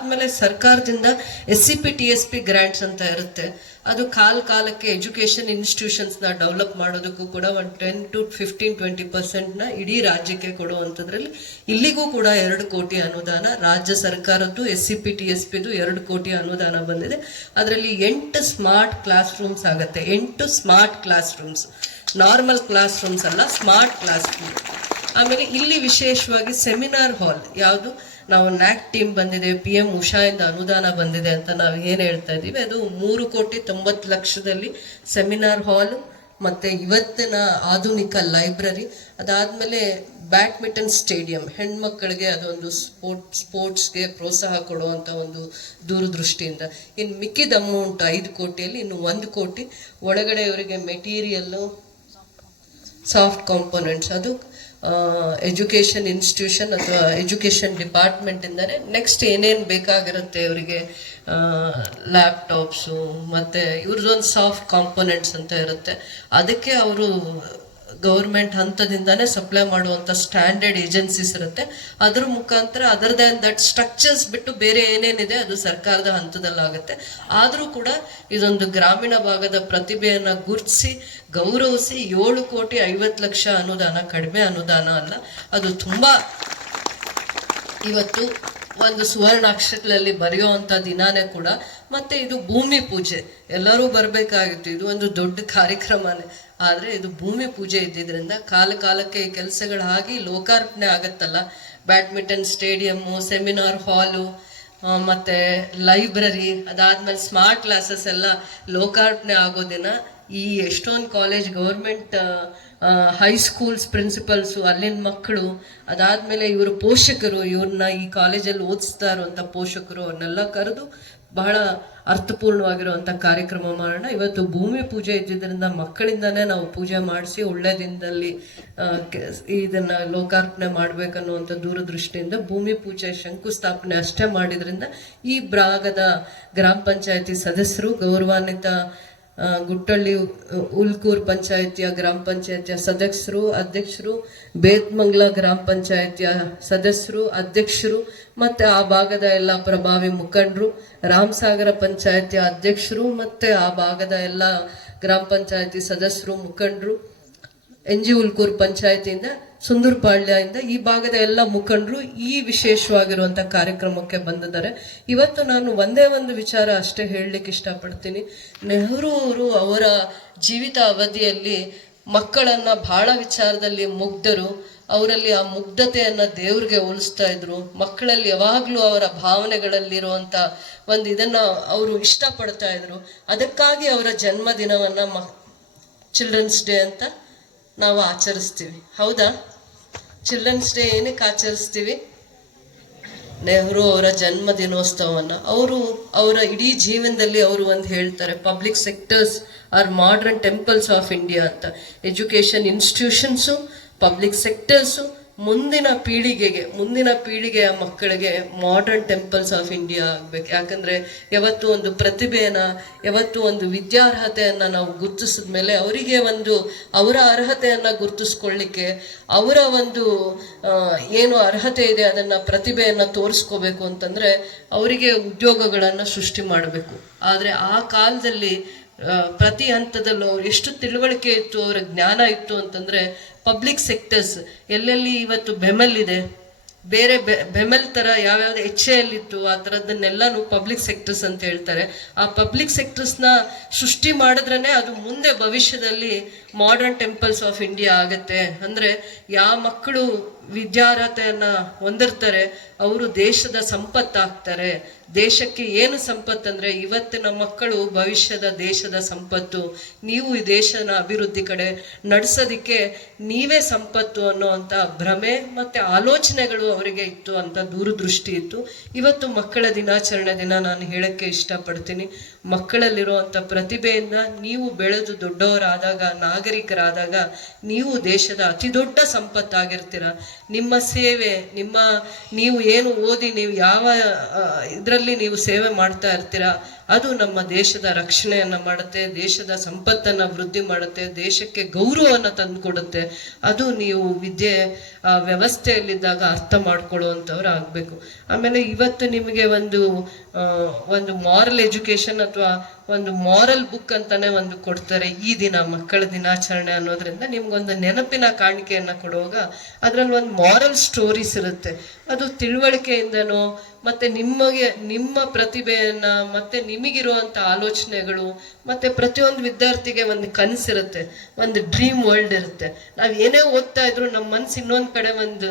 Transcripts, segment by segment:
ಅದಾದ್ಮೇಲೆ ಸರ್ಕಾರದಿಂದ SCP-TSP grants ಅಂತ ಇರುತ್ತೆ. ಅದು ಕಾಲಕ್ಕೆ ಎಜುಕೇಶನ್ ಇನ್ಸ್ಟಿಟ್ಯೂಷನ್ಸ್ನ ಡೆವಲಪ್ ಮಾಡೋದಕ್ಕೂ ಕೂಡ ಒಂದು 10 to 15-20% ಇಡೀ ರಾಜ್ಯಕ್ಕೆ ಕೊಡುವಂಥದ್ರಲ್ಲಿ ಇಲ್ಲಿಗೂ ಕೂಡ 2 ಕೋಟಿ ಅನುದಾನ ರಾಜ್ಯ ಸರ್ಕಾರದ್ದು SCP-TSPದು 2 ಕೋಟಿ ಅನುದಾನ ಬಂದಿದೆ. ಅದರಲ್ಲಿ 8 ಸ್ಮಾರ್ಟ್ ಕ್ಲಾಸ್ ರೂಮ್ಸ್ ಆಗುತ್ತೆ. 8 smart class rooms, normal class rooms ಅಲ್ಲ, ಸ್ಮಾರ್ಟ್ ಕ್ಲಾಸ್ ರೂಮ್. ಆಮೇಲೆ ಇಲ್ಲಿ ವಿಶೇಷವಾಗಿ ಸೆಮಿನಾರ್ ಹಾಲ್, ಯಾವುದು ನಾವು NAC ಟೀಮ್ ಬಂದಿದೆ, PM ಉಷಾಯಿಂದ ಅನುದಾನ ಬಂದಿದೆ ಅಂತ ನಾವು ಏನು ಹೇಳ್ತಾ ಇದ್ದೀವಿ, ಅದು 3,90,00,000ದಲ್ಲಿ ಸೆಮಿನಾರ್ ಹಾಲ್ ಮತ್ತು ಇವತ್ತಿನ ಆಧುನಿಕ ಲೈಬ್ರರಿ, ಅದಾದಮೇಲೆ ಬ್ಯಾಡ್ಮಿಂಟನ್ ಸ್ಟೇಡಿಯಂ, ಹೆಣ್ಮಕ್ಕಳಿಗೆ ಅದೊಂದು ಸ್ಪೋರ್ಟ್ಸ್ಗೆ ಪ್ರೋತ್ಸಾಹ ಕೊಡುವಂಥ ಒಂದು ದೂರದೃಷ್ಟಿಯಿಂದ. ಇನ್ನು ಮಿಕ್ಕಿದ ಅಮೌಂಟ್ 5 ಕೋಟಿಯಲ್ಲಿ ಇನ್ನು 1 ಕೋಟಿ ಒಳಗಡೆ ಇವರಿಗೆ ಮೆಟೀರಿಯಲ್ಲು, ಸಾಫ್ಟ್ ಕಾಂಪೋನೆಂಟ್ಸ್, ಅದು ಎಜುಕೇಷನ್ ಇನ್ಸ್ಟಿಟ್ಯೂಷನ್ ಅಥವಾ ಎಜುಕೇಷನ್ ಡಿಪಾರ್ಟ್ಮೆಂಟಿಂದನೇ ನೆಕ್ಸ್ಟ್ ಏನೇನು ಬೇಕಾಗಿರುತ್ತೆ ಇವರಿಗೆ, ಲ್ಯಾಪ್ಟಾಪ್ಸು ಮತ್ತು ಇವ್ರದ್ದೊಂದು ಸಾಫ್ಟ್ ಕಾಂಪೋನೆಂಟ್ಸ್ ಅಂತ ಇರುತ್ತೆ. ಅದಕ್ಕೆ ಅವರು ಗೌರ್ಮೆಂಟ್ ಹಂತದಿಂದಾನೇ ಸಪ್ಲೈ ಮಾಡುವಂಥ ಸ್ಟ್ಯಾಂಡರ್ಡ್ ಏಜೆನ್ಸೀಸ್ ಇರುತ್ತೆ. ಅದ್ರ ಮುಖಾಂತರ ಅದರ್ ದ್ಯಾನ್ ದಟ್ ಸ್ಟ್ರಕ್ಚರ್ಸ್ ಬಿಟ್ಟು ಬೇರೆ ಏನೇನಿದೆ ಅದು ಸರ್ಕಾರದ ಹಂತದಲ್ಲಾಗುತ್ತೆ. ಆದರೂ ಕೂಡ ಇದೊಂದು ಗ್ರಾಮೀಣ ಭಾಗದ ಪ್ರತಿಭೆಯನ್ನು ಗುರುತಿಸಿ ಗೌರವಿಸಿ 7,50,00,000 ಅನುದಾನ ಕಡಿಮೆ ಅನುದಾನ ಅಲ್ಲ, ಅದು ತುಂಬ ಇವತ್ತು ಒಂದು ಸುವರ್ಣಾಕ್ಷರಗಳಲ್ಲಿ ಬರೆಯುವಂಥ ದಿನಾನೇ ಕೂಡ. ಮತ್ತು ಇದು ಭೂಮಿ ಪೂಜೆ, ಎಲ್ಲರೂ ಬರಬೇಕಾಗಿತ್ತು, ಇದು ಒಂದು ದೊಡ್ಡ ಕಾರ್ಯಕ್ರಮನೇ. ಆದರೆ ಇದು ಭೂಮಿ ಪೂಜೆ ಇದ್ದಿದ್ದರಿಂದ ಕಾಲಕ್ಕೆ ಈ ಕೆಲಸಗಳಾಗಿ ಲೋಕಾರ್ಪಣೆ ಆಗುತ್ತಲ್ಲ, ಬ್ಯಾಡ್ಮಿಂಟನ್ ಸ್ಟೇಡಿಯಮ್ಮು, ಸೆಮಿನಾರ್ ಹಾಲು ಮತ್ತು ಲೈಬ್ರರಿ, ಅದಾದಮೇಲೆ ಸ್ಮಾರ್ಟ್ ಕ್ಲಾಸಸ್ ಎಲ್ಲ ಲೋಕಾರ್ಪಣೆ ಆಗೋ ದಿನ ಈ ಎಷ್ಟೊಂದು ಕಾಲೇಜ್, ಗೌರ್ಮೆಂಟ್ ಹೈಸ್ಕೂಲ್ಸ್ ಪ್ರಿನ್ಸಿಪಲ್ಸು, ಅಲ್ಲಿನ ಮಕ್ಕಳು, ಅದಾದಮೇಲೆ ಇವರು ಪೋಷಕರು, ಇವ್ರನ್ನ ಈ ಕಾಲೇಜಲ್ಲಿ ಓದಿಸ್ತಾ ಇರುವಂಥ ಪೋಷಕರು, ಅವ್ರನ್ನೆಲ್ಲ ಕರೆದು ಬಹಳ ಅರ್ಥಪೂರ್ಣವಾಗಿರುವಂಥ ಕಾರ್ಯಕ್ರಮ ಮಾಡೋಣ. ಇವತ್ತು ಭೂಮಿ ಪೂಜೆ ಇದ್ದಿದ್ದರಿಂದ ಮಕ್ಕಳಿಂದನೇ ನಾವು ಪೂಜೆ ಮಾಡಿಸಿ ಒಳ್ಳೆ ದಿನದಲ್ಲಿ ಇದನ್ನು ಲೋಕಾರ್ಪಣೆ ಮಾಡಬೇಕನ್ನುವಂಥ ದೂರದೃಷ್ಟಿಯಿಂದ ಭೂಮಿ ಪೂಜೆ ಶಂಕುಸ್ಥಾಪನೆ ಅಷ್ಟೇ ಮಾಡಿದ್ರಿಂದ ಈ ಭಾಗದ ಗ್ರಾಮ ಪಂಚಾಯತಿ ಸದಸ್ಯರು, ಗೌರವಾನ್ವಿತ ಗುಟ್ಟಳ್ಳಿ ಉಲ್ಕೂರ್ ಪಂಚಾಯತಿಯ ಗ್ರಾಮ ಪಂಚಾಯತಿಯ ಸದಸ್ಯರು, ಅಧ್ಯಕ್ಷರು, ಬೇತ್ಮಂಗ್ಲ ಗ್ರಾಮ ಪಂಚಾಯತಿಯ ಸದಸ್ಯರು, ಅಧ್ಯಕ್ಷರು ಮತ್ತು ಆ ಭಾಗದ ಎಲ್ಲ ಪ್ರಭಾವಿ ಮುಖಂಡರು, ರಾಮಸಾಗರ ಪಂಚಾಯತಿಯ ಅಧ್ಯಕ್ಷರು ಮತ್ತು ಆ ಭಾಗದ ಎಲ್ಲ ಗ್ರಾಮ ಪಂಚಾಯತಿ ಸದಸ್ಯರು, ಮುಖಂಡರು, NG ಉಲ್ಕೂರ್ ಪಂಚಾಯತಿಯಿಂದ, ಸುಂದರಪಾಳ್ಯದಿಂದ ಈ ಭಾಗದ ಎಲ್ಲ ಮುಖಂಡರು ಈ ವಿಶೇಷವಾಗಿರುವಂಥ ಕಾರ್ಯಕ್ರಮಕ್ಕೆ ಬಂದಿದ್ದಾರೆ. ಇವತ್ತು ನಾನು ಒಂದೇ ಒಂದು ವಿಚಾರ ಅಷ್ಟೇ ಹೇಳಲಿಕ್ಕೆ ಇಷ್ಟಪಡ್ತೀನಿ. ನೆಹರು ಅವರು ಅವರ ಜೀವಿತ ಅವಧಿಯಲ್ಲಿ ಮಕ್ಕಳನ್ನು ಬಹಳ ವಿಚಾರದಲ್ಲಿ ಮುಗ್ಧರು. ಅವರಲ್ಲಿ ಆ ಮುಗ್ಧತೆಯನ್ನು ದೇವ್ರಿಗೆ ಹೋಲಿಸ್ತಾ ಇದ್ರು. ಮಕ್ಕಳಲ್ಲಿ ಯಾವಾಗಲೂ ಅವರ ಭಾವನೆಗಳಲ್ಲಿರುವಂಥ ಒಂದು ಇದನ್ನು ಅವರು ಇಷ್ಟಪಡ್ತಾ ಇದ್ರು. ಅದಕ್ಕಾಗಿ ಅವರ ಜನ್ಮದಿನವನ್ನು ಚಿಲ್ಡ್ರನ್ಸ್ ಡೇ ಅಂತ ನಾವು ಆಚರಿಸ್ತೀವಿ. ಹೌದಾ? ಚಿಲ್ಡ್ರನ್ಸ್ ಡೇ ಏನಕ್ಕೆ ಆಚರಿಸ್ತೀವಿ? ನೆಹರು ಅವರ ಜನ್ಮ ದಿನೋತ್ಸವವನ್ನು ಅವರ ಇಡೀ ಜೀವನದಲ್ಲಿ ಅವರು ಒಂದು ಹೇಳ್ತಾರೆ, public sectors are modern temples of India ಅಂತ. ಎಜುಕೇಷನ್ ಇನ್ಸ್ಟಿಟ್ಯೂಷನ್ಸು, ಪಬ್ಲಿಕ್ ಸೆಕ್ಟರ್ಸು ಮುಂದಿನ ಪೀಳಿಗೆಯ ಮಕ್ಕಳಿಗೆ ಮಾಡರ್ನ್ ಟೆಂಪಲ್ಸ್ ಆಫ್ ಇಂಡಿಯಾ ಆಗಬೇಕು. ಯಾಕಂದರೆ ಯಾವತ್ತು ಒಂದು ಪ್ರತಿಭೆಯನ್ನು, ಯಾವತ್ತು ಒಂದು ವಿದ್ಯಾರ್ಹತೆಯನ್ನು ನಾವು ಗುರುತಿಸಿದ ಮೇಲೆ ಅವರಿಗೆ ಒಂದು ಅವರ ಅರ್ಹತೆಯನ್ನು ಗುರುತಿಸ್ಕೊಳ್ಳಿಕ್ಕೆ, ಅವರ ಒಂದು ಏನು ಅರ್ಹತೆ ಇದೆ ಅದನ್ನು, ಪ್ರತಿಭೆಯನ್ನು ತೋರಿಸ್ಕೋಬೇಕು ಅಂತಂದರೆ ಅವರಿಗೆ ಉದ್ಯೋಗಗಳನ್ನು ಸೃಷ್ಟಿ ಮಾಡಬೇಕು. ಆದರೆ ಆ ಕಾಲದಲ್ಲಿ ಪ್ರತಿ ಹಂತದಲ್ಲೂ ಅವ್ರು ಎಷ್ಟು ತಿಳುವಳಿಕೆ ಇತ್ತು, ಅವರ ಜ್ಞಾನ ಇತ್ತು ಅಂತಂದರೆ ಪಬ್ಲಿಕ್ ಸೆಕ್ಟರ್ಸ್ ಎಲ್ಲೆಲ್ಲಿ ಇವತ್ತು ಬೆಮೆಲ್ಲಿದೆ, ಬೇರೆ ಬೆಮೆಲ್ ಥರ ಯಾವ್ಯಾವ್ದು HAL ಇತ್ತು ಆ ಥರದ್ದನ್ನೆಲ್ಲನೂ ಪಬ್ಲಿಕ್ ಸೆಕ್ಟರ್ಸ್ ಅಂತ ಹೇಳ್ತಾರೆ. ಆ ಪಬ್ಲಿಕ್ ಸೆಕ್ಟರ್ಸ್ನ ಸೃಷ್ಟಿ ಮಾಡಿದ್ರೇ ಅದು ಮುಂದೆ ಭವಿಷ್ಯದಲ್ಲಿ ಮಾಡರ್ನ್ ಟೆಂಪಲ್ಸ್ ಆಫ್ ಇಂಡಿಯಾ ಆಗುತ್ತೆ. ಅಂದರೆ ಯಾವ ಮಕ್ಕಳು ವಿದ್ಯಾರ್ಹತೆಯನ್ನು ಹೊಂದಿರ್ತಾರೆ ಅವರು ದೇಶದ ಸಂಪತ್ತಾಗ್ತಾರೆ. ದೇಶಕ್ಕೆ ಏನು ಸಂಪತ್ತಂದರೆ ಇವತ್ತಿನ ಮಕ್ಕಳು ಭವಿಷ್ಯದ ದೇಶದ ಸಂಪತ್ತು. ನೀವು ಈ ದೇಶನ ಅಭಿವೃದ್ಧಿ ಕಡೆ ನಡೆಸೋದಕ್ಕೆ ನೀವೇ ಸಂಪತ್ತು ಅನ್ನೋವಂಥ ಭ್ರಮೆ ಮತ್ತು ಆಲೋಚನೆಗಳು ಅವರಿಗೆ ಇತ್ತು ಅಂತ ದೂರದೃಷ್ಟಿ ಇತ್ತು. ಇವತ್ತು ಮಕ್ಕಳ ದಿನಾಚರಣೆ ದಿನ ನಾನು ಹೇಳೋಕ್ಕೆ ಇಷ್ಟಪಡ್ತೀನಿ, ಮಕ್ಕಳಲ್ಲಿರುವಂಥ ಪ್ರತಿಭೆಯಿಂದ ನೀವು ಬೆಳೆದು ದೊಡ್ಡವರಾದಾಗ, ನಾಗರಿಕರಾದಾಗ ನೀವು ದೇಶದ ಅತಿ ದೊಡ್ಡ ಸಂಪತ್ತಾಗಿರ್ತೀರ. ನಿಮ್ಮ ಸೇವೆ, ನೀವು ಏನು ಓದಿ ನೀವು ಯಾವ ಇದರಲ್ಲಿ ನೀವು ಸೇವೆ ಮಾಡ್ತಾ ಇರ್ತೀರ ಅದು ನಮ್ಮ ದೇಶದ ರಕ್ಷಣೆಯನ್ನು ಮಾಡುತ್ತೆ, ದೇಶದ ಸಂಪತ್ತನ್ನು ವೃದ್ಧಿ ಮಾಡುತ್ತೆ, ದೇಶಕ್ಕೆ ಗೌರವವನ್ನು ತಂದುಕೊಡುತ್ತೆ. ಅದು ನೀವು ವಿದ್ಯೆ ವ್ಯವಸ್ಥೆಯಲ್ಲಿದ್ದಾಗ ಅರ್ಥ ಮಾಡ್ಕೊಳ್ಳುವಂಥವ್ರು ಆಗಬೇಕು. ಆಮೇಲೆ ಇವತ್ತು ನಿಮಗೆ ಒಂದು ಮಾರಲ್ ಎಜುಕೇಶನ್ ಅಥವಾ ಒಂದು ಮಾರಲ್ ಬುಕ್ ಅಂತಾನೆ ಒಂದು ಕೊಡ್ತಾರೆ ಈ ದಿನ, ಮಕ್ಕಳ ದಿನಾಚರಣೆ ಅನ್ನೋದ್ರಿಂದ ನಿಮ್ಗೊಂದು ನೆನಪಿನ ಕಾಣಿಕೆಯನ್ನು ಕೊಡುವಾಗ ಅದರಲ್ಲಿ ಒಂದು ಮಾರಲ್ ಸ್ಟೋರೀಸ್ ಇರುತ್ತೆ. ಅದು ತಿಳುವಳಿಕೆಯಿಂದನೋ ಮತ್ತೆ ನಿಮ್ಮ ಪ್ರತಿಭೆಯನ್ನ ಮತ್ತೆ ನಿಮಗಿರುವಂತ ಆಲೋಚನೆಗಳು, ಮತ್ತೆ ಪ್ರತಿಯೊಂದು ವಿದ್ಯಾರ್ಥಿಗೆ ಒಂದು ಕನಸಿರುತ್ತೆ, ಒಂದು ಡ್ರೀಮ್ ವರ್ಲ್ಡ್ ಇರುತ್ತೆ. ನಾವ್ ಏನೇ ಓದ್ತಾ ಇದ್ರು ನಮ್ಮ ಮನ್ಸು ಇನ್ನೊಂದ್ ಕಡೆ ಒಂದು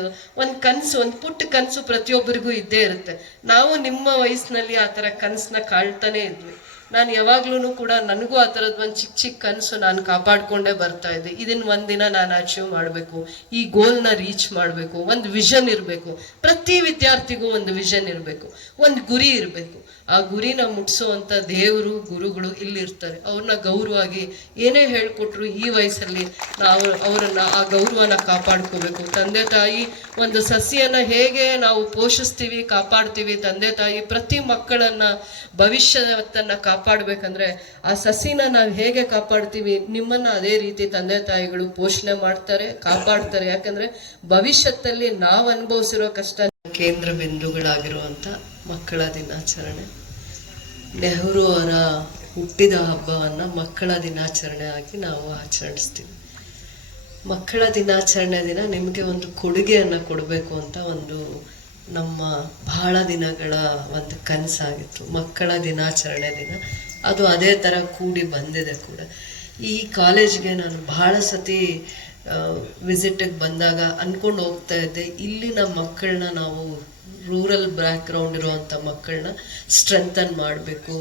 ಕನಸು, ಒಂದು ಪುಟ್ಟ ಕನಸು ಪ್ರತಿಯೊಬ್ಬರಿಗೂ ಇದ್ದೇ ಇರುತ್ತೆ. ನಾವು ನಿಮ್ಮ ವಯಸ್ಸಿನಲ್ಲಿ ಆ ಥರ ಕನಸನ್ನ ಕಾಳ್ತಾನೆ ಇದ್ವಿ. ನಾನು ಯಾವಾಗ್ಲೂ ಕೂಡ ನನಗೂ ಆ ಥರದ್ದು ಒಂದು ಚಿಕ್ಕ ಕನಸು ನಾನು ಕಾಪಾಡ್ಕೊಂಡೇ ಬರ್ತಾ ಇದ್ದೆ. ಇದನ್ನ ಒಂದಿನ ನಾನು ಅಚೀವ್ ಮಾಡಬೇಕು, ಈ ಗೋಲ್ನ ರೀಚ್ ಮಾಡಬೇಕು, ಒಂದು ವಿಷನ್ ಇರಬೇಕು. ಪ್ರತಿ ವಿದ್ಯಾರ್ಥಿಗೂ ಒಂದು ವಿಷನ್ ಇರಬೇಕು, ಒಂದು ಗುರಿ ಇರಬೇಕು. ಆ ಗುರಿನ ಮುಟ್ಸುವಂತ ದೇವರು ಗುರುಗಳು ಇಲ್ಲಿರ್ತಾರೆ. ಅವ್ರನ್ನ ಗೌರವವಾಗಿ ಏನೇ ಹೇಳ್ಕೊಟ್ರು ಈ ವಯಸ್ಸಲ್ಲಿ ನಾವು ಅವರನ್ನ ಆ ಗೌರವನ ಕಾಪಾಡ್ಕೋಬೇಕು. ತಂದೆ ತಾಯಿ ಒಂದು ಸಸಿಯನ್ನ ಹೇಗೆ ನಾವು ಪೋಷಿಸ್ತೀವಿ, ಕಾಪಾಡ್ತೀವಿ, ತಂದೆ ತಾಯಿ ಪ್ರತಿ ಮಕ್ಕಳನ್ನ ಭವಿಷ್ಯವತ್ತನ್ನ ಕಾಪಾಡ್ಬೇಕಂದ್ರೆ ಆ ಸಸಿನ ನಾವು ಹೇಗೆ ಕಾಪಾಡ್ತೀವಿ, ನಿಮ್ಮನ್ನ ಅದೇ ರೀತಿ ತಂದೆ ತಾಯಿಗಳು ಪೋಷಣೆ ಮಾಡ್ತಾರೆ, ಕಾಪಾಡ್ತಾರೆ. ಯಾಕಂದ್ರೆ ಭವಿಷ್ಯದಲ್ಲಿ ನಾವು ಅನುಭವಿಸಿರೋ ಕಷ್ಟ. ಕೇಂದ್ರ ಬಿಂದುಗಳಾಗಿರುವಂತ ಮಕ್ಕಳ ದಿನಾಚರಣೆ, ನೆಹರು ಅವರ ಹುಟ್ಟಿದ ಹಬ್ಬವನ್ನ ಮಕ್ಕಳ ದಿನಾಚರಣೆ ಆಗಿ ನಾವು ಆಚರಿಸ್ತೀವಿ. ಮಕ್ಕಳ ದಿನಾಚರಣೆ ದಿನ ನಿಮಗೆ ಒಂದು ಕೊಡುಗೆಯನ್ನು ಕೊಡಬೇಕು ಅಂತ ನಮ್ಮ ಬಹಳ ದಿನಗಳ ಒಂದು ಕನಸಾಗಿತ್ತು. ಮಕ್ಕಳ ದಿನಾಚರಣೆ ದಿನ ಅದು ಅದೇ ಥರ ಕೂಡಿ ಬಂದಿದೆ ಕೂಡ. ಈ ಕಾಲೇಜ್ಗೆ ನಾನು ಬಹಳ ಸತಿ ವಿಸಿಟಿಗೆ ಬಂದಾಗ ಅಂದ್ಕೊಂಡು ಹೋಗ್ತಾ ಇದ್ದೆ, ಇಲ್ಲಿನ ಮಕ್ಕಳನ್ನ ನಾವು ರೂರಲ್ ಬ್ಯಾಕ್ಗ್ರೌಂಡ್ ಇರುವಂಥ ಮಕ್ಕಳನ್ನ ಸ್ಟ್ರೆಂಥನ್ ಮಾಡಬೇಕು.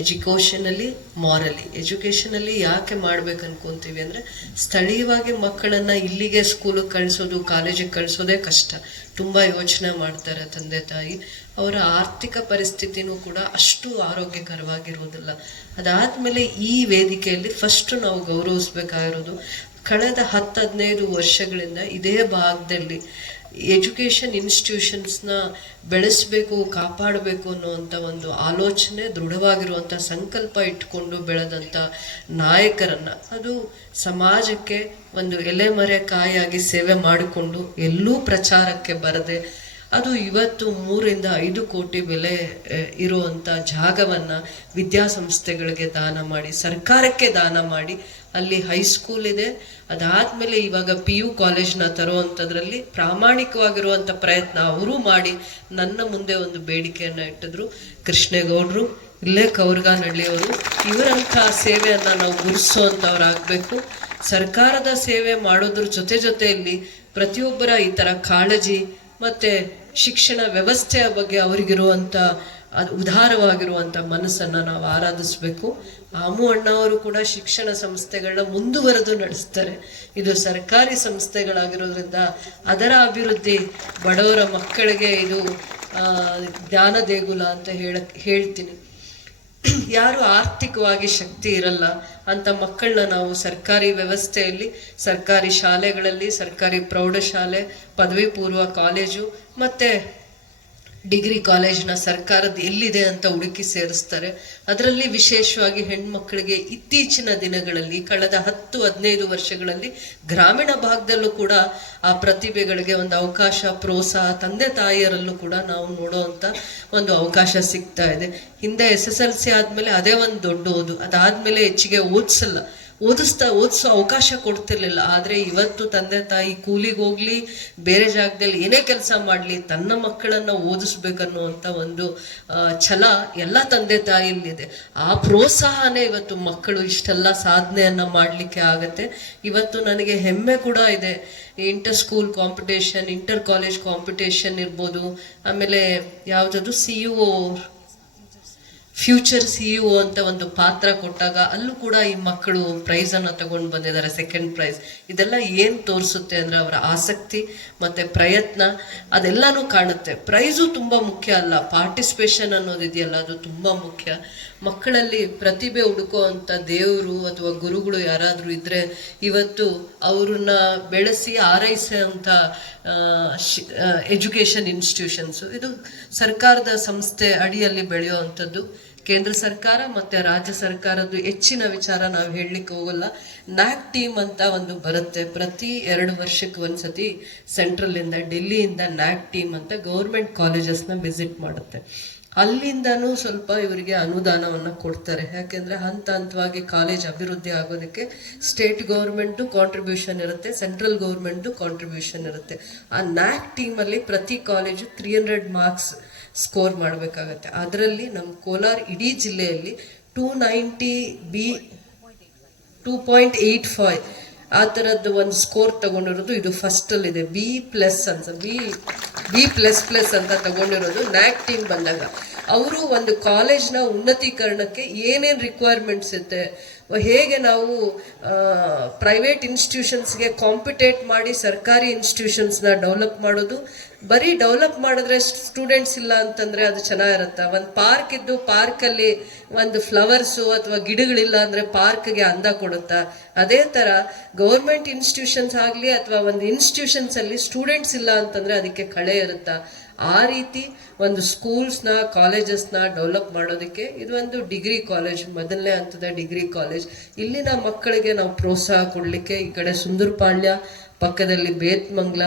ಎಜುಕೇಷನಲ್ಲಿ ಮಾರಲಿ, ಎಜುಕೇಷನಲ್ಲಿ ಯಾಕೆ ಮಾಡ್ಬೇಕು ಅನ್ಕೊಂತೀವಿ ಅಂದರೆ ಸ್ಥಳೀಯವಾಗಿ ಮಕ್ಕಳನ್ನು ಇಲ್ಲಿಗೆ ಸ್ಕೂಲಿಗೆ ಕಳಿಸೋದು, ಕಾಲೇಜಿಗೆ ಕಳಿಸೋದೇ ಕಷ್ಟ. ತುಂಬ ಯೋಚನೆ ಮಾಡ್ತಾರೆ ತಂದೆ ತಾಯಿ. ಅವರ ಆರ್ಥಿಕ ಪರಿಸ್ಥಿತಿನೂ ಕೂಡ ಅಷ್ಟು ಆರೋಗ್ಯಕರವಾಗಿರೋದಿಲ್ಲ. ಅದಾದಮೇಲೆ ಈ ವೇದಿಕೆಯಲ್ಲಿ ಫಸ್ಟ್ ನಾವು ಗೌರವಿಸ್ಬೇಕಾಗಿರೋದು, ಕಳೆದ 10-15 ವರ್ಷಗಳಿಂದ ಇದೇ ಭಾಗದಲ್ಲಿ ಎಜುಕೇಷನ್ ಇನ್ಸ್ಟಿಟ್ಯೂಷನ್ಸ್ನ ಬೆಳೆಸಬೇಕು, ಕಾಪಾಡಬೇಕು ಅನ್ನುವಂಥ ಒಂದು ಆಲೋಚನೆ, ದೃಢವಾಗಿರುವಂಥ ಸಂಕಲ್ಪ ಇಟ್ಕೊಂಡು ಬೆಳೆದಂಥ ನಾಯಕರನ್ನು, ಅದು ಸಮಾಜಕ್ಕೆ ಒಂದು ಎಲೆಮರೆ ಕಾಯಾಗಿ ಸೇವೆ ಮಾಡಿಕೊಂಡು ಎಲ್ಲೂ ಪ್ರಚಾರಕ್ಕೆ ಬರದೆ, ಅದು ಇವತ್ತು 3-5 ಕೋಟಿ ಬೆಲೆ ಇರುವಂಥ ಜಾಗವನ್ನು ವಿದ್ಯಾಸಂಸ್ಥೆಗಳಿಗೆ ದಾನ ಮಾಡಿ, ಸರ್ಕಾರಕ್ಕೆ ದಾನ ಮಾಡಿ, ಅಲ್ಲಿ ಹೈಸ್ಕೂಲ್ ಇದೆ, ಅದಾದಮೇಲೆ ಇವಾಗ PU ಕಾಲೇಜ್ನ ತರುವಂಥದ್ರಲ್ಲಿ ಪ್ರಾಮಾಣಿಕವಾಗಿರುವಂಥ ಪ್ರಯತ್ನ ಅವರು ಮಾಡಿ ನನ್ನ ಮುಂದೆ ಒಂದು ಬೇಡಿಕೆಯನ್ನು ಇಟ್ಟಿದ್ರು. ಕೃಷ್ಣೇಗೌಡರು, ಇಲ್ಲೇ ಕೌರ್ಗಾನಹಳ್ಳಿಯವರು, ಇವರಂಥ ಸೇವೆಯನ್ನು ನಾವು ಗುರುತಿಸುವಂಥವ್ರಾಗಬೇಕು. ಸರ್ಕಾರದ ಸೇವೆ ಮಾಡೋದ್ರ ಜೊತೆಯಲ್ಲಿ ಪ್ರತಿಯೊಬ್ಬರ ಈ ಥರ ಕಾಳಜಿ ಮತ್ತು ಶಿಕ್ಷಣ ವ್ಯವಸ್ಥೆಯ ಬಗ್ಗೆ ಅವರಿಗಿರುವಂಥ ಉದಾರವಾಗಿರುವಂಥ ಮನಸ್ಸನ್ನು ನಾವು ಆರಾಧಿಸಬೇಕು. ಆಮು ಅಣ್ಣವರು ಕೂಡ ಶಿಕ್ಷಣ ಸಂಸ್ಥೆಗಳನ್ನ ಮುಂದುವರೆದು ನಡೆಸ್ತಾರೆ. ಇದು ಸರ್ಕಾರಿ ಸಂಸ್ಥೆಗಳಾಗಿರೋದ್ರಿಂದ ಅದರ ಅಭಿವೃದ್ಧಿ, ಬಡವರ ಮಕ್ಕಳಿಗೆ ಇದು ಜ್ಞಾನ ದೇಗುಲ ಅಂತ ಹೇಳ್ತೀನಿ. ಯಾರು ಆರ್ಥಿಕವಾಗಿ ಶಕ್ತಿ ಇರಲ್ಲ ಅಂತ ಮಕ್ಕಳನ್ನ ನಾವು ಸರ್ಕಾರಿ ವ್ಯವಸ್ಥೆಯಲ್ಲಿ, ಸರ್ಕಾರಿ ಶಾಲೆಗಳಲ್ಲಿ, ಸರ್ಕಾರಿ ಪ್ರೌಢಶಾಲೆ, ಪದವಿ ಪೂರ್ವ ಕಾಲೇಜು ಮತ್ತು ಡಿಗ್ರಿ ಕಾಲೇಜ್ನ ಸರ್ಕಾರದ ಎಲ್ಲಿದೆ ಅಂತ ಹುಡುಕಿ ಸೇರಿಸ್ತಾರೆ. ಅದರಲ್ಲಿ ವಿಶೇಷವಾಗಿ ಹೆಣ್ಮಕ್ಳಿಗೆ ಇತ್ತೀಚಿನ ದಿನಗಳಲ್ಲಿ ಕಳೆದ 10-15 ವರ್ಷಗಳಲ್ಲಿ ಗ್ರಾಮೀಣ ಭಾಗದಲ್ಲೂ ಕೂಡ ಆ ಪ್ರತಿಭೆಗಳಿಗೆ ಒಂದು ಅವಕಾಶ, ಪ್ರೋತ್ಸಾಹ ತಂದೆ ತಾಯಿಯರಲ್ಲೂ ಕೂಡ ನಾವು ನೋಡೋವಂಥ ಒಂದು ಅವಕಾಶ ಸಿಗ್ತಾ ಇದೆ. ಹಿಂದೆ SSLC ಆದಮೇಲೆ ಅದೇ ಒಂದು ದೊಡ್ಡ ಓದು, ಅದಾದಮೇಲೆ ಹೆಚ್ಚಿಗೆ ಓದಿಸೋ ಅವಕಾಶ ಕೊಡ್ತಿರ್ಲಿಲ್ಲ. ಆದರೆ ಇವತ್ತು ತಂದೆ ತಾಯಿ ಕೂಲಿಗೆ ಹೋಗ್ಲಿ, ಬೇರೆ ಜಾಗದಲ್ಲಿ ಏನೇ ಕೆಲಸ ಮಾಡಲಿ, ತನ್ನ ಮಕ್ಕಳನ್ನು ಓದಿಸ್ಬೇಕನ್ನುವಂಥ ಒಂದು ಛಲ ಎಲ್ಲ ತಂದೆ ತಾಯಿಯಲ್ಲಿದೆ. ಆ ಪ್ರೋತ್ಸಾಹನೇ ಇವತ್ತು ಮಕ್ಕಳು ಇಷ್ಟೆಲ್ಲ ಸಾಧನೆಯನ್ನು ಮಾಡಲಿಕ್ಕೆ ಆಗತ್ತೆ. ಇವತ್ತು ನನಗೆ ಹೆಮ್ಮೆ ಕೂಡ ಇದೆ. Inter school competition, inter college competition ಇರ್ಬೋದು, ಆಮೇಲೆ ಯಾವುದದು ಫ್ಯೂಚರ್ CEO ಅಂತ ಒಂದು ಪಾತ್ರ ಕೊಟ್ಟಾಗ ಅಲ್ಲೂ ಕೂಡ ಈ ಮಕ್ಕಳು ಪ್ರೈಸನ್ನು ತಗೊಂಡು ಬಂದಿದ್ದಾರೆ, 2nd ಪ್ರೈಸ್. ಇದೆಲ್ಲ ಏನು ತೋರಿಸುತ್ತೆ ಅಂದರೆ ಅವರ ಆಸಕ್ತಿ ಮತ್ತು ಪ್ರಯತ್ನ ಅದೆಲ್ಲನೂ ಕಾಣುತ್ತೆ. ಪ್ರೈಸು ತುಂಬ ಮುಖ್ಯ ಅಲ್ಲ, ಪಾರ್ಟಿಸಿಪೇಷನ್ ಅನ್ನೋದಿದೆಯಲ್ಲ ಅದು ತುಂಬ ಮುಖ್ಯ. ಮಕ್ಕಳಲ್ಲಿ ಪ್ರತಿಭೆ ಹುಡುಕುವಂಥ ದೇವರು ಅಥವಾ ಗುರುಗಳು ಯಾರಾದರೂ ಇದ್ದರೆ ಇವತ್ತು ಅವ್ರನ್ನ ಬೆಳೆಸಿ ಆರೈಸುವಂಥ ಎಜುಕೇಷನ್ ಇನ್ಸ್ಟಿಟ್ಯೂಷನ್ಸು ಇದು ಸರ್ಕಾರದ ಸಂಸ್ಥೆ ಅಡಿಯಲ್ಲಿ ಬೆಳೆಯುವಂಥದ್ದು. ಕೇಂದ್ರ ಸರ್ಕಾರ ಮತ್ತೆ ರಾಜ್ಯ ಸರ್ಕಾರದ್ದು ಹೆಚ್ಚಿನ ವಿಚಾರ ನಾವು ಹೇಳಲಿಕ್ಕೆ ಹೋಗಲ್ಲ. ನ್ಯಾಕ್ ಟೀಮ್ ಅಂತ ಒಂದು ಬರುತ್ತೆ, ಪ್ರತಿ 2 ವರ್ಷಕ್ಕೆ ಒಂದ್ಸತಿ ಸೆಂಟ್ರಲ್ ಇಂದ ಡೆಲ್ಲಿಯಿಂದ ನ್ಯಾಕ್ ಟೀಮ್ ಅಂತ ಗೌರ್ಮೆಂಟ್ ಕಾಲೇಜಸ್ನ ವಿಸಿಟ್ ಮಾಡುತ್ತೆ. ಅಲ್ಲಿಂದನೂ ಸ್ವಲ್ಪ ಇವರಿಗೆ ಅನುದಾನವನ್ನು ಕೊಡ್ತಾರೆ. ಯಾಕೆಂದರೆ ಹಂತವಾಗಿ ಕಾಲೇಜ್ ಅಭಿವೃದ್ಧಿ ಆಗೋದಕ್ಕೆ ಸ್ಟೇಟ್ ಗೌರ್ಮೆಂಟು ಕಾಂಟ್ರಿಬ್ಯೂಷನ್ ಇರುತ್ತೆ, ಸೆಂಟ್ರಲ್ ಗೌರ್ಮೆಂಟು ಕಾಂಟ್ರಿಬ್ಯೂಷನ್ ಇರುತ್ತೆ. ಆ ನ್ಯಾಕ್ ಟೀಮಲ್ಲಿ ಪ್ರತಿ ಕಾಲೇಜು 300 ಮಾರ್ಕ್ಸ್ ಸ್ಕೋರ್ ಮಾಡಬೇಕಾಗತ್ತೆ. ಅದರಲ್ಲಿ ನಮ್ಮ ಕೋಲಾರ ಇಡೀ ಜಿಲ್ಲೆಯಲ್ಲಿ 285 ಆ ಥರದ್ದು ಒಂದು ಸ್ಕೋರ್ ತಗೊಂಡಿರೋದು ಇದು ಫಸ್ಟಲ್ಲಿದೆ. B++ ಅಂತ ತಗೊಂಡಿರೋದು ನ್ಯಾಕ್ ಟೀಮ್ ಬಂದಾಗ. ಅವರು ಒಂದು ಕಾಲೇಜ್ನ ಉನ್ನತೀಕರಣಕ್ಕೆ ಏನೇನು ರಿಕ್ವೈರ್ಮೆಂಟ್ಸ್ ಇರುತ್ತೆ, ಹೇಗೆ ನಾವು ಪ್ರೈವೇಟ್ ಇನ್ಸ್ಟಿಟ್ಯೂಷನ್ಸ್ಗೆ ಕಾಂಪಿಟೇಟ್ ಮಾಡಿ ಸರ್ಕಾರಿ ಇನ್ಸ್ಟಿಟ್ಯೂಷನ್ಸ್ನ ಡೆವಲಪ್ ಮಾಡೋದು. ಬರೀ ಡೆವಲಪ್ ಮಾಡಿದ್ರೆ ಸ್ಟೂಡೆಂಟ್ಸ್ ಇಲ್ಲ ಅಂತಂದರೆ ಅದು ಚೆನ್ನಾಗಿರುತ್ತೆ. ಒಂದು ಪಾರ್ಕ್ ಇದ್ದು ಪಾರ್ಕಲ್ಲಿ ಒಂದು ಫ್ಲವರ್ಸು ಅಥವಾ ಗಿಡಗಳಿಲ್ಲ ಅಂದರೆ ಪಾರ್ಕ್ಗೆ ಅಂದ ಕೊಡುತ್ತಾ? ಅದೇ ಥರ ಗೌರ್ಮೆಂಟ್ ಇನ್ಸ್ಟಿಟ್ಯೂಷನ್ಸ್ ಆಗಲಿ ಅಥವಾ ಒಂದು ಇನ್ಸ್ಟಿಟ್ಯೂಷನ್ಸಲ್ಲಿ ಸ್ಟೂಡೆಂಟ್ಸ್ ಇಲ್ಲ ಅಂತಂದರೆ ಅದಕ್ಕೆ ಕಳೆ ಇರುತ್ತಾ? ಆ ರೀತಿ ಒಂದು ಸ್ಕೂಲ್ಸ್ನ ಕಾಲೇಜಸ್ನ ಡೆವಲಪ್ ಮಾಡೋದಕ್ಕೆ ಇದು ಒಂದು ಡಿಗ್ರಿ ಕಾಲೇಜ್, ಮೊದಲನೇ ಹಂತದ ಡಿಗ್ರಿ ಕಾಲೇಜ್. ಇಲ್ಲಿನ ಮಕ್ಕಳಿಗೆ ನಾವು ಪ್ರೋತ್ಸಾಹ ಕೊಡಲಿಕ್ಕೆ ಈ ಕಡೆ ಸುಂದರಪಾಳ್ಯ ಪಕ್ಕದಲ್ಲಿ ಬೇತ್ಮಂಗ್ಲ,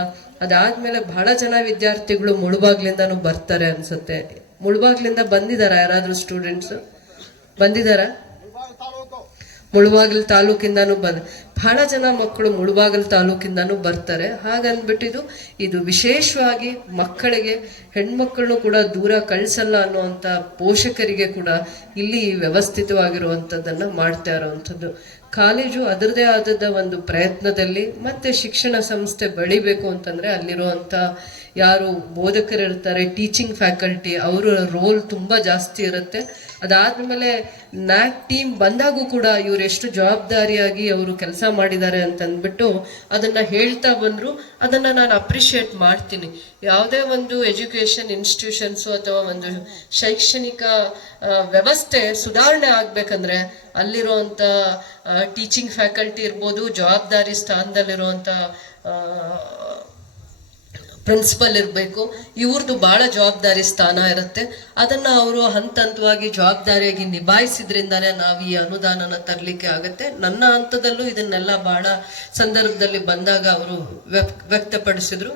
ಅದಾದ್ಮೇಲೆ ಬಹಳ ಜನ ವಿದ್ಯಾರ್ಥಿಗಳು ಮುಳುಬಾಗ್ಲಿಂದನೂ ಬರ್ತಾರೆ ಅನ್ಸುತ್ತೆ. ಮುಳುಬಾಗ್ಲಿಂದ ಬಂದಿದಾರ ಯಾರಾದ್ರೂ ಸ್ಟೂಡೆಂಟ್ಸ್ ಬಂದಿದಾರ? ಮುಳುಬಾಗಿಲು ತಾಲೂಕಿಂದನೂ ಬಹಳ ಜನ ಮಕ್ಕಳು ಮುಳುಬಾಗಿಲು ತಾಲೂಕಿಂದನೂ ಬರ್ತಾರೆ. ಹಾಗಂದ್ಬಿಟ್ಟಿದ್ದು ಇದು ವಿಶೇಷವಾಗಿ ಮಕ್ಕಳಿಗೆ, ಹೆಣ್ಮಕ್ಳನ್ನು ಕೂಡ ದೂರ ಕಳಿಸಲ್ಲ ಅನ್ನುವಂಥ ಪೋಷಕರಿಗೆ ಕೂಡ ಇಲ್ಲಿ ವ್ಯವಸ್ಥಿತವಾಗಿರುವಂಥದ್ದನ್ನು ಮಾಡ್ತಾ ಇರೋವಂಥದ್ದು. ಕಾಲೇಜು ಅದರದೇ ಆದದ ಒಂದು ಪ್ರಯತ್ನದಲ್ಲಿ ಮತ್ತೆ ಶಿಕ್ಷಣ ಸಂಸ್ಥೆ ಬೆಳಿಬೇಕು ಅಂತಂದರೆ ಅಲ್ಲಿರುವಂಥ ಯಾರು ಬೋಧಕರಿರ್ತಾರೆ, ಟೀಚಿಂಗ್ ಫ್ಯಾಕಲ್ಟಿ, ಅವರ ರೋಲ್ ತುಂಬ ಜಾಸ್ತಿ ಇರುತ್ತೆ. ಅದಾದ್ಮೇಲೆ ನ್ಯಾಕ್ ಟೀಮ್ ಬಂದಾಗೂ ಕೂಡ ಇವರು ಎಷ್ಟು ಜವಾಬ್ದಾರಿಯಾಗಿ ಅವರು ಕೆಲಸ ಮಾಡಿದ್ದಾರೆ ಅಂತಂದ್ಬಿಟ್ಟು ಅದನ್ನು ಹೇಳ್ತಾ ಬಂದರು. ಅದನ್ನು ನಾನು ಅಪ್ರಿಷಿಯೇಟ್ ಮಾಡ್ತೀನಿ. ಯಾವುದೇ ಒಂದು ಎಜುಕೇಷನ್ ಇನ್ಸ್ಟಿಟ್ಯೂಷನ್ಸು ಅಥವಾ ಒಂದು ಶೈಕ್ಷಣಿಕ ವ್ಯವಸ್ಥೆ ಸುಧಾರಣೆ ಆಗಬೇಕಂದ್ರೆ ಅಲ್ಲಿರುವಂಥ ಟೀಚಿಂಗ್ ಫ್ಯಾಕಲ್ಟಿ ಇರ್ಬೋದು, ಜವಾಬ್ದಾರಿ ಸ್ಥಾನದಲ್ಲಿರುವಂಥ ಪ್ರಿನ್ಸಿಪಲ್ ಇರಬೇಕು, ಇವ್ರದ್ದು ಭಾಳ ಜವಾಬ್ದಾರಿ ಸ್ಥಾನ ಇರುತ್ತೆ. ಅದನ್ನು ಅವರು ಹಂತವಾಗಿ ಜವಾಬ್ದಾರಿಯಾಗಿ ನಿಭಾಯಿಸಿದ್ರಿಂದಾನೇ ನಾವು ಈ ಅನುದಾನನ ತರಲಿಕ್ಕೆ ಆಗುತ್ತೆ. ನನ್ನ ಹಂತದಲ್ಲೂ ಇದನ್ನೆಲ್ಲ ಭಾಳ ಸಂದರ್ಭದಲ್ಲಿ ಬಂದಾಗ ಅವರು ವ್ಯಕ್ತಪಡಿಸಿದ್ರು.